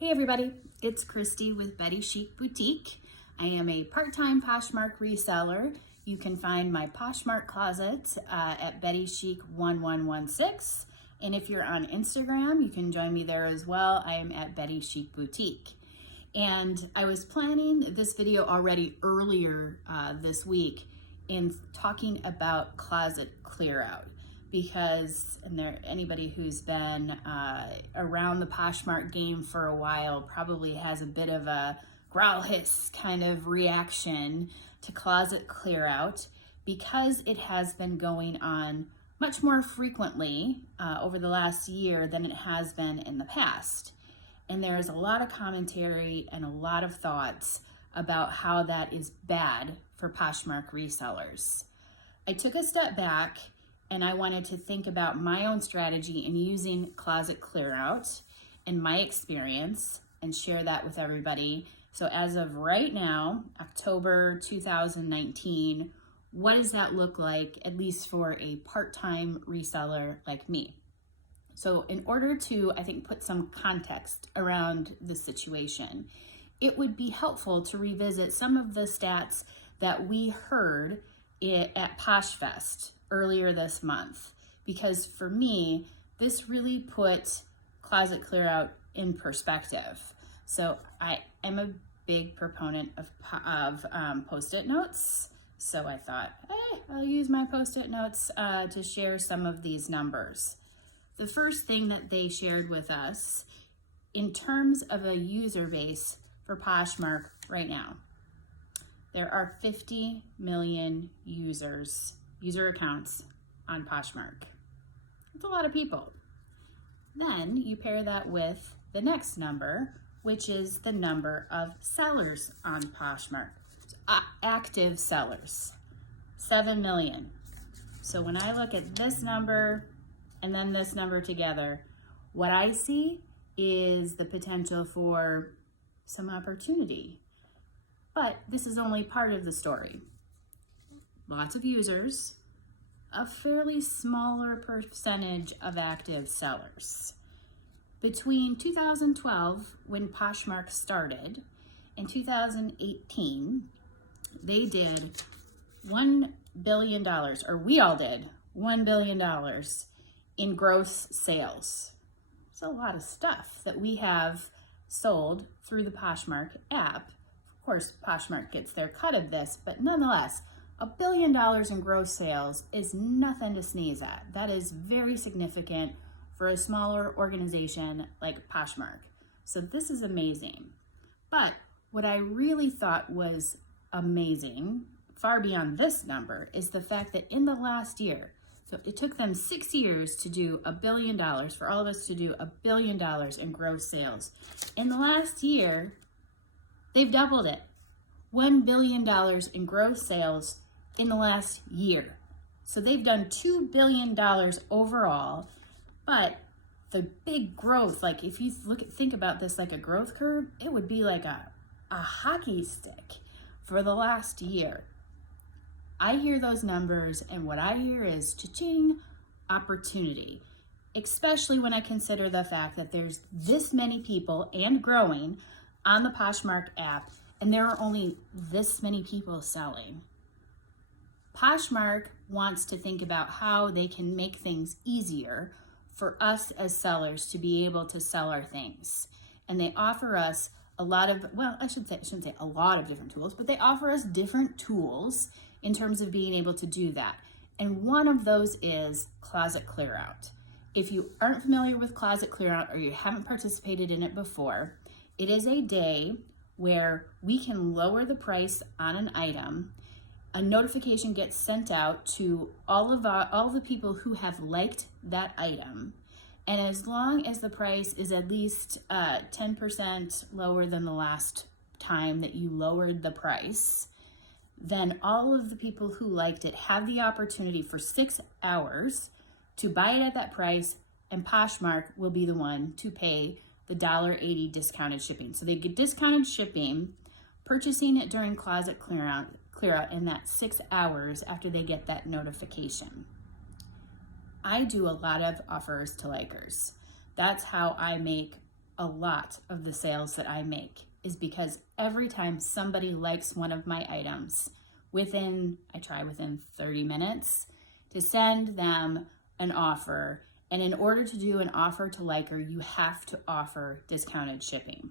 Hey everybody, it's Christy with Betty Chic Boutique. I am a part-time Poshmark reseller. You can find my Poshmark closet at Betty Chic 1116. And if you're on Instagram, you can join me there as well. I am at Betty Chic Boutique. And I was planning this video already earlier this week in talking about closet clear out. Because anybody who's been around the Poshmark game for a while probably has a bit of a growl hiss kind of reaction to closet clear out, because it has been going on much more frequently over the last year than it has been in the past. And there's a lot of commentary and a lot of thoughts about how that is bad for Poshmark resellers. I took a step back and I wanted to think about my own strategy in using closet clear out and my experience and share that with everybody. So as of right now, October 2019, what does that look like, at least for a part-time reseller like me? So in order to, I think, put some context around the situation, it would be helpful to revisit some of the stats that we heard at Poshfest earlier this month, because for me, this really put closet clear out in perspective. So I am a big proponent of Post-it notes. So I thought, hey, I'll use my Post-it notes to share some of these numbers. The first thing that they shared with us in terms of a user base for Poshmark right now, there are 50 million user accounts on Poshmark. That's a lot of people. Then you pair that with the next number, which is the number of sellers on Poshmark. Active sellers, 7 million. So when I look at this number and then this number together, what I see is the potential for some opportunity. But this is only part of the story. Lots of users, a fairly smaller percentage of active sellers. Between 2012, when Poshmark started, and 2018, they did $1 billion, or we all did $1 billion in gross sales. It's a lot of stuff that we have sold through the Poshmark app. Of course, Poshmark gets their cut of this, but nonetheless, $1 billion in gross sales is nothing to sneeze at. That is very significant for a smaller organization like Poshmark. So this is amazing. But what I really thought was amazing, far beyond this number, is the fact that in the last year, so it took them 6 years to do $1 billion, for all of us to do $1 billion in gross sales. In the last year, they've doubled it. $1 billion in gross sales in the last year. So they've done $2 billion overall, but the big growth, like if you think about this like a growth curve, it would be like a hockey stick for the last year. I hear those numbers and what I hear is cha-ching, opportunity, especially when I consider the fact that there's this many people and growing on the Poshmark app, and there are only this many people selling. Poshmark wants to think about how they can make things easier for us as sellers to be able to sell our things. And they offer us a lot of, well, I shouldn't say a lot of different tools, but they offer us different tools in terms of being able to do that. And one of those is closet clear out. If you aren't familiar with closet clear out or you haven't participated in it before, it is a day where we can lower the price on an item. A notification gets sent out to all the people who have liked that item. And as long as the price is at least 10% lower than the last time that you lowered the price, then all of the people who liked it have the opportunity for 6 hours to buy it at that price, and Poshmark will be the one to pay the $1.80 discounted shipping. So they get discounted shipping, purchasing it during closet clear out in that 6 hours after they get that notification. I do a lot of offers to Ligers. That's how I make a lot of the sales that I make is because every time somebody likes one of my items, I try within 30 minutes to send them an offer. And in order to do an offer to liker, you have to offer discounted shipping.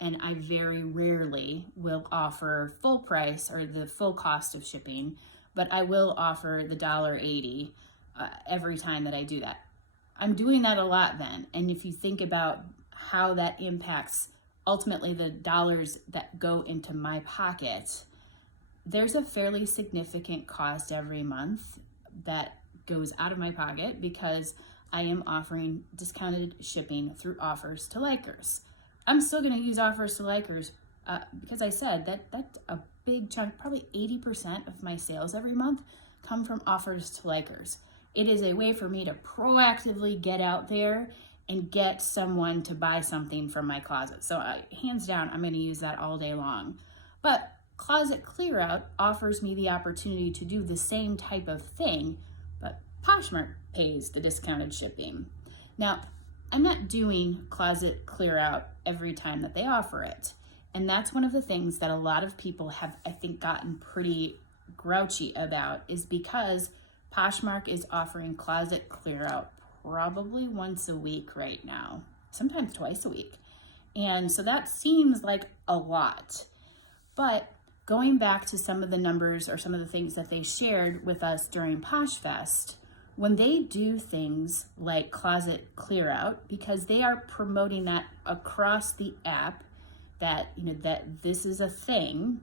And I very rarely will offer full price or the full cost of shipping, but I will offer the $1.80 every time that I do that. I'm doing that a lot then. And if you think about how that impacts ultimately the dollars that go into my pocket, there's a fairly significant cost every month that goes out of my pocket because I am offering discounted shipping through offers to likers. I'm still going to use offers to likers because I said that's a big chunk, probably 80% of my sales every month come from offers to likers. It is a way for me to proactively get out there and get someone to buy something from my closet. So hands down, I'm going to use that all day long. But Closet Clear Out offers me the opportunity to do the same type of thing, but Poshmark pays the discounted shipping. Now, I'm not doing Closet Clear Out every time that they offer it. And that's one of the things that a lot of people have, I think, gotten pretty grouchy about, is because Poshmark is offering Closet Clear Out probably once a week right now, sometimes twice a week. And so that seems like a lot. But going back to some of the numbers or some of the things that they shared with us during Poshfest, when they do things like Closet Clear Out, because they are promoting that across the app, that this is a thing,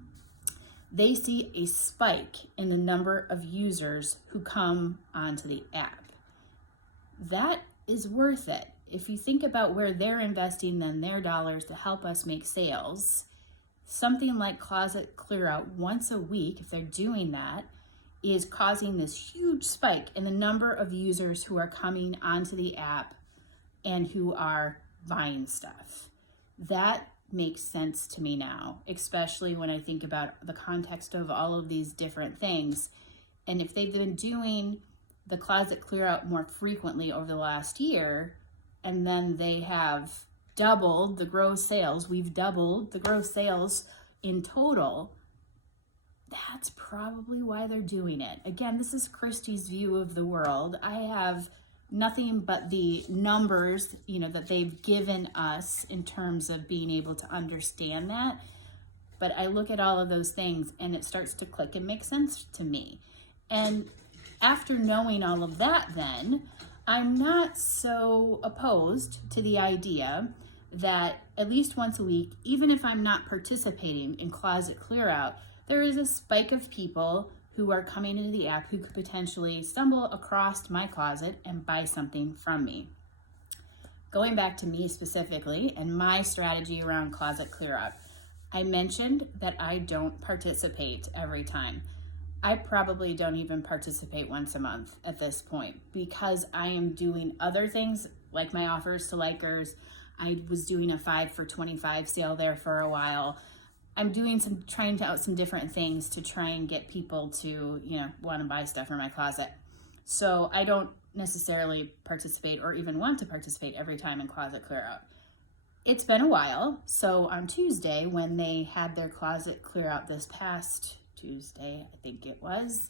they see a spike in the number of users who come onto the app. That is worth it. If you think about where they're investing then their dollars to help us make sales, something like Closet Clear Out once a week, if they're doing that, is causing this huge spike in the number of users who are coming onto the app and who are buying stuff. That makes sense to me now, especially when I think about the context of all of these different things. And if they've been doing the Closet Clear Out more frequently over the last year, and then they have doubled the gross sales, we've doubled the gross sales in total, that's probably why they're doing it. Again, this is Christy's view of the world. I have nothing but the numbers, that they've given us in terms of being able to understand that. But I look at all of those things and it starts to click and make sense to me. And after knowing all of that, then I'm not so opposed to the idea that at least once a week, even if I'm not participating in Closet Clear Out, there is a spike of people who are coming into the app who could potentially stumble across my closet and buy something from me. Going back to me specifically and my strategy around Closet Clear Out, I mentioned that I don't participate every time. I probably don't even participate once a month at this point because I am doing other things like my offers to likers. I was doing a 5 for 25 sale there for a while. I'm trying out some different things to try and get people to, want to buy stuff from my closet. So I don't necessarily participate or even want to participate every time in Closet Clear Out. It's been a while. So on Tuesday, when they had their Closet Clear Out this past Tuesday, I think it was,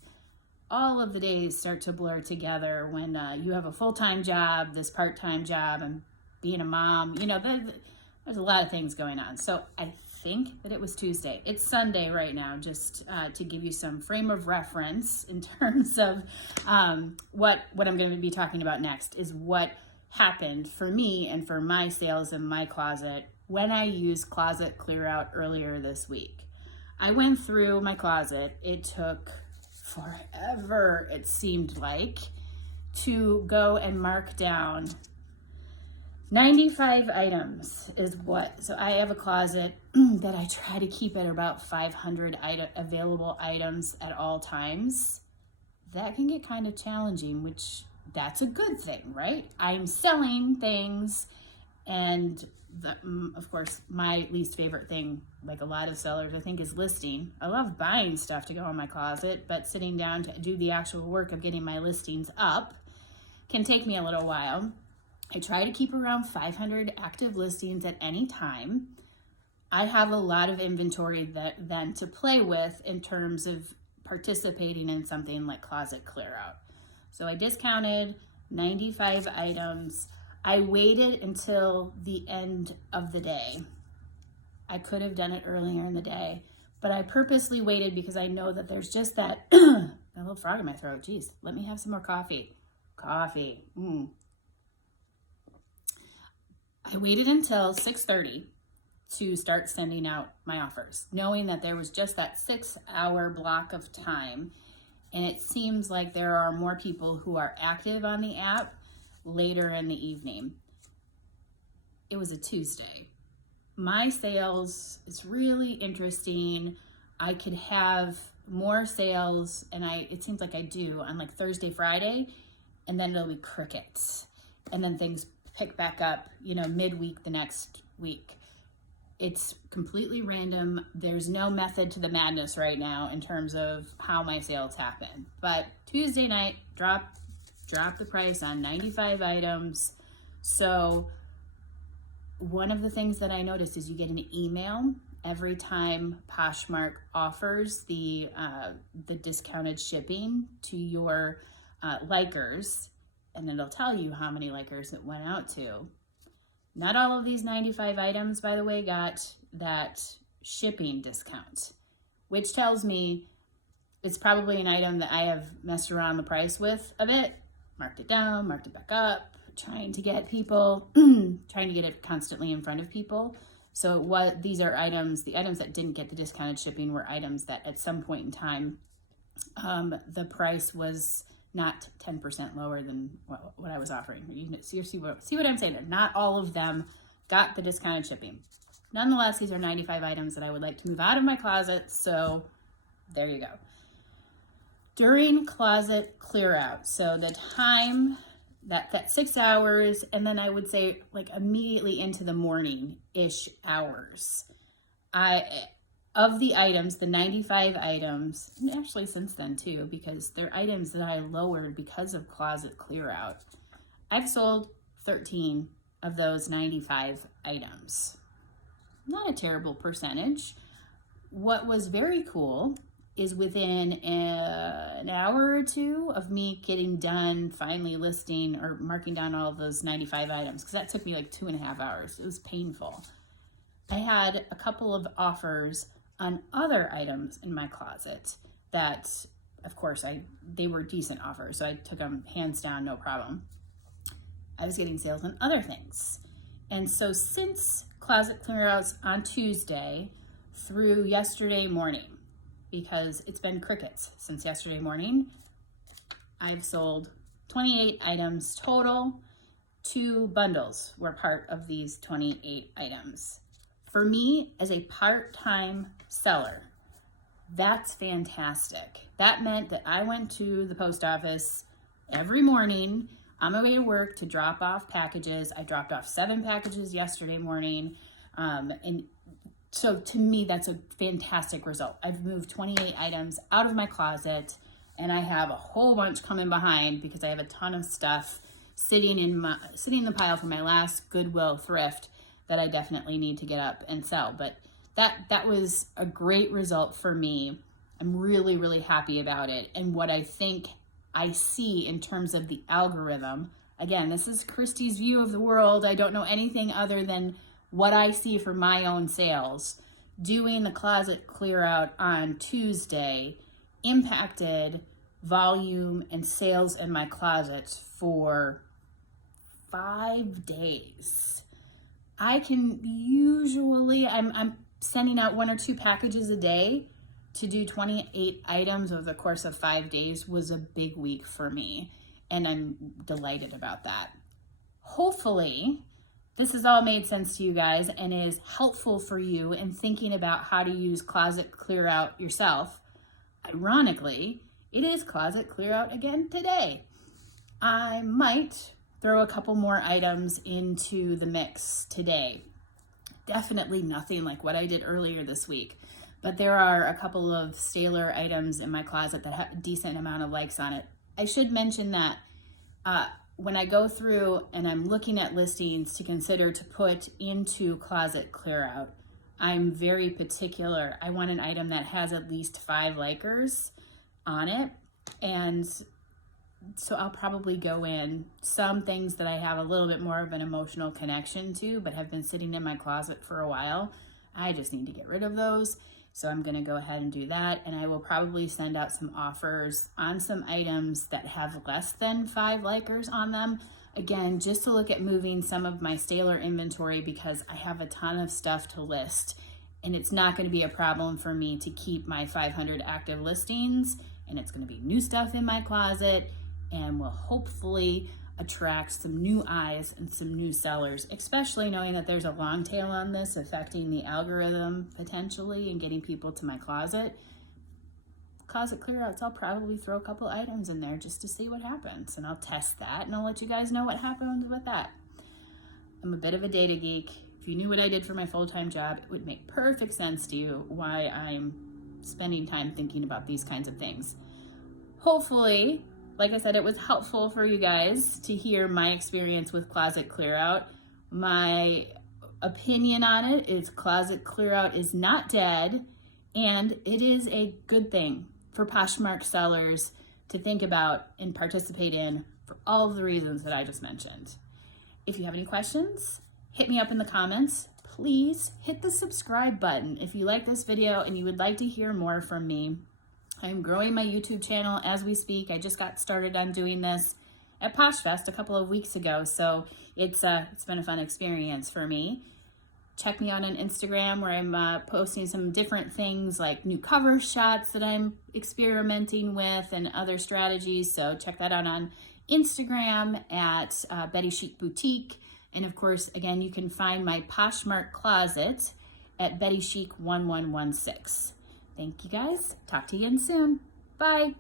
all of the days start to blur together when you have a full-time job, this part-time job, and being a mom, there's a lot of things going on. So I think that it was Tuesday. It's Sunday right now, just to give you some frame of reference in terms of what I'm going to be talking about next is what happened for me and for my sales in my closet when I used Closet Clear Out earlier this week. I went through my closet. It took forever, it seemed like, to go and mark down 95 items is what. So I have a closet that I try to keep at about 500 available items at all times. That can get kind of challenging, which that's a good thing, right? I'm selling things, and of course, my least favorite thing, like a lot of sellers, I think, is listing. I love buying stuff to go in my closet, but sitting down to do the actual work of getting my listings up can take me a little while. I try to keep around 500 active listings at any time. I have a lot of inventory that then to play with in terms of participating in something like closet clear out. So I discounted 95 items. I waited until the end of the day. I could have done it earlier in the day, but I purposely waited because I know that there's just that, that little frog in my throat. Geez, let me have some more coffee. Coffee. I waited until 6:30 to start sending out my offers, knowing that there was just that 6-hour block of time. And it seems like there are more people who are active on the app later in the evening. It was a Tuesday. My sales is really interesting. I could have more sales, and it seems like I do on like Thursday, Friday, and then it'll be crickets. And then things pick back up, midweek the next week. It's completely random. There's no method to the madness right now in terms of how my sales happen. But Tuesday night, drop the price on 95 items. So one of the things that I noticed is you get an email every time Poshmark offers the discounted shipping to your Ligers, and it'll tell you how many Ligers it went out to. Not all of these 95 items, by the way, got that shipping discount, which tells me it's probably an item that I have messed around the price with a bit, marked it down, marked it back up, trying to get it constantly in front of people. So these are items, the items that didn't get the discounted shipping were items that at some point in time, the price was not 10% lower than what I was offering. See what I'm saying there? Not all of them got the discounted shipping. Nonetheless, these are 95 items that I would like to move out of my closet, so there you go. During closet clear out, so the time, that 6 hours, and then I would say like immediately into the morning-ish hours, of the items, the 95 items, and actually since then too, because they're items that I lowered because of closet clear out, I've sold 13 of those 95 items. Not a terrible percentage. What was very cool is within an hour or two of me getting done finally listing or marking down all of those 95 items, because that took me like 2.5 hours. It was painful. I had a couple of offers on other items in my closet that, of course, they were decent offers, so I took them hands down, no problem. I was getting sales on other things. And so since closet clearouts on Tuesday through yesterday morning, because it's been crickets since yesterday morning, I've sold 28 items total. 2 bundles were part of these 28 items. For me, as a part-time seller, that's fantastic. That meant that I went to the post office every morning on my way to work to drop off packages. I dropped off 7 packages yesterday morning. And so to me, that's a fantastic result. I've moved 28 items out of my closet, and I have a whole bunch coming behind because I have a ton of stuff sitting in the pile from my last Goodwill thrift that I definitely need to get up and sell. But that was a great result for me. I'm really, really happy about it. And what I think I see in terms of the algorithm, again, this is Christy's view of the world. I don't know anything other than what I see for my own sales. Doing the closet clear out on Tuesday impacted volume and sales in my closet for 5 days. I'm sending out 1 or 2 packages a day. To do 28 items over the course of 5 days was a big week for me, and I'm delighted about that. Hopefully, this has all made sense to you guys and is helpful for you in thinking about how to use closet clear out yourself. Ironically, it is closet clear out again today. I might throw a couple more items into the mix today. Definitely nothing like what I did earlier this week, but there are a couple of staler items in my closet that have a decent amount of likes on it. I should mention that when I go through and I'm looking at listings to consider to put into closet clear out, I'm very particular. I want an item that has at least 5 likers on it. And so I'll probably go in some things that I have a little bit more of an emotional connection to, but have been sitting in my closet for a while. I just need to get rid of those. So I'm going to go ahead and do that. And I will probably send out some offers on some items that have less than 5 likers on them. Again, just to look at moving some of my staler inventory, because I have a ton of stuff to list, and it's not going to be a problem for me to keep my 500 active listings, and it's going to be new stuff in my closet, and will hopefully attract some new eyes and some new sellers, especially knowing that there's a long tail on this affecting the algorithm potentially and getting people to my closet. Closet clear outs, I'll probably throw a couple items in there just to see what happens, and I'll test that and I'll let you guys know what happens with that. I'm a bit of a data geek. If you knew what I did for my full-time job, it would make perfect sense to you why I'm spending time thinking about these kinds of things. Hopefully, like I said, it was helpful for you guys to hear my experience with closet clear out. My opinion on it is closet clear out is not dead, and it is a good thing for Poshmark sellers to think about and participate in for all of the reasons that I just mentioned. If you have any questions, hit me up in the comments. Please hit the subscribe button if you like this video and you would like to hear more from me. I'm growing my YouTube channel as we speak. I just got started on doing this at Poshfest a couple of weeks ago, so it's been a fun experience for me. Check me out on Instagram, where I'm posting some different things like new cover shots that I'm experimenting with and other strategies. So check that out on Instagram at Betty Chic Boutique. And of course, again, you can find my Poshmark closet at Betty Chic 1116. Thank you guys. Talk to you again soon. Bye.